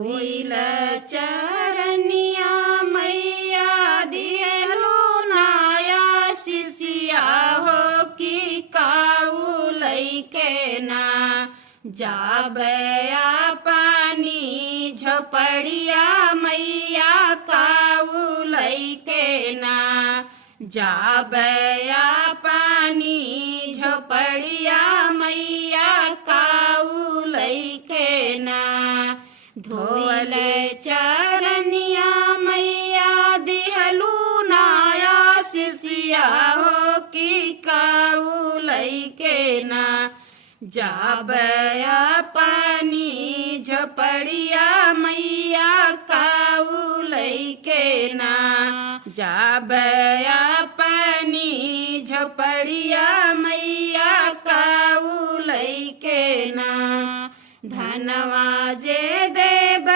होइल चरनिया मैया दियलु नाया शिष्या हो कि काऊ लैके ना जाबया पानी झोपड़िया मैया काऊ लैके ना जाबया पानी झोपड़िया मैया काऊ लैके ना धोवल चरनिया मैया दिहलु नाया शिष्या हो कि काऊ लैके ना जाबया पानी झोपड़िया मैया काऊ लैके ना जाबया पानी झोपड़िया मैया काऊ लैके ना धनवा जे देब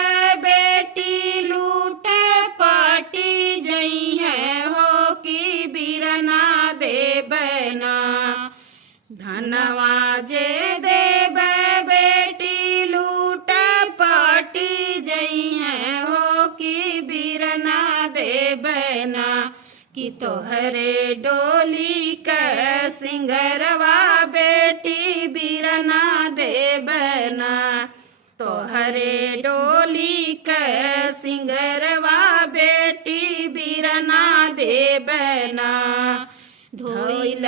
बेटी लूटे पाटी जई है हो कि बिरना देब ना धनवा जे देब बेटी लूटे पाटी जई है हो कि बिरना देब ना कि तोहरे डोली का सिंगरवा बेटी बिरना देब ना तोहरे डोली का सिंगरवा बेटी बिरना देब ना धोइल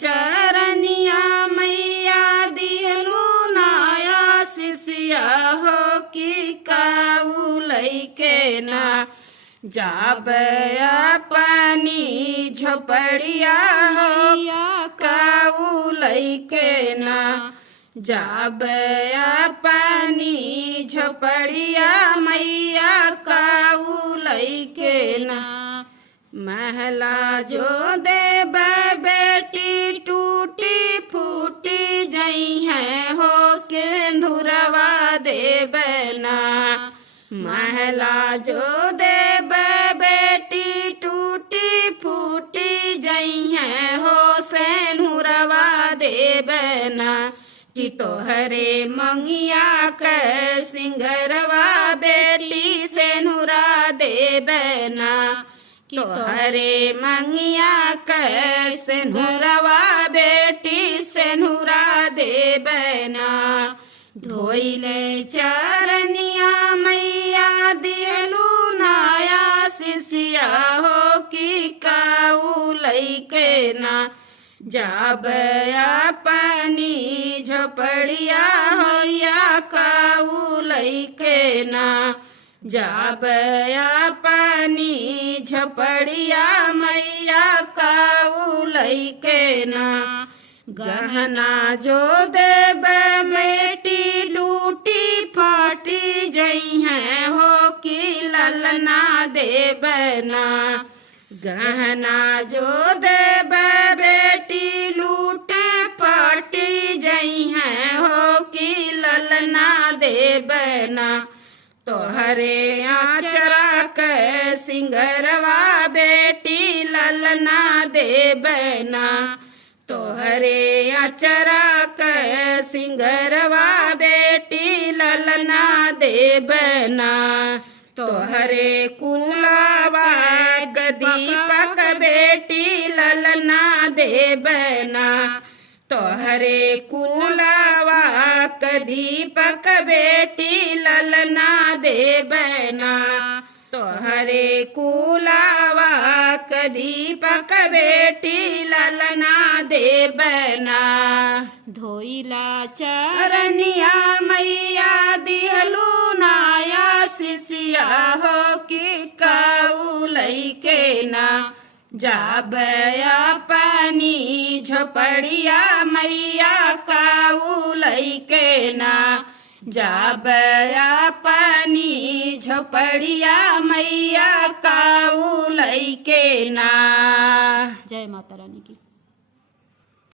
चरनिया मैया दिहलु नाया शिष्या हो कि काऊ लैके ना जाबया पानी झोपड़िया हो काऊ लैके ना जाबया पानी झोपड़िया मैया काऊ लैके ना महला जो देब बेटी टूटी फूटी जई है हो सिंदूरवा देब ना महला जो देब बेटी टूटी फूटी जई है हो सिंदूरवा देब ना कि तोहरे मंगिया के सिंगरवा बेटी सिंदूरा देब ना तोहरे मंगिया के सिंदूरवा बेटी सिंदूरा देब ना धोइले चरनिया मैया दिहलु नाया शिष्या हो कि काऊ लैके ना जाबया पानी झोपड़िया होया काऊ लैके ना जाबया पानी झोपड़िया मैया काऊ लैके ना गहना जो देब बेटी लूटी फाटी जई है हो कि ललना देब ना गहना जो देब बेटी लूटे फाटी जई है हो कि ललना देब ना तोहरे आचरा के सिंगरवा बेटी ललना देब ना तोहरे आचरा के सिंगरवा बेटी ललना देब ना तोहरे कुलवा दीपक बेटी ललना देब ना तोहरे कुलवा दीपक बेटी ललना देब ना तोहरे कुलवा दीपक बेटी ललना देब ना धोइला चरनिया मैया दिहलु नाया शिष्या हो कि काऊ लैके ना जाबया पानी झोपड़िया मैया काऊ लैके ना जाबया पानी झोपड़िया मैया काऊ लैके ना। जय माता रानी की।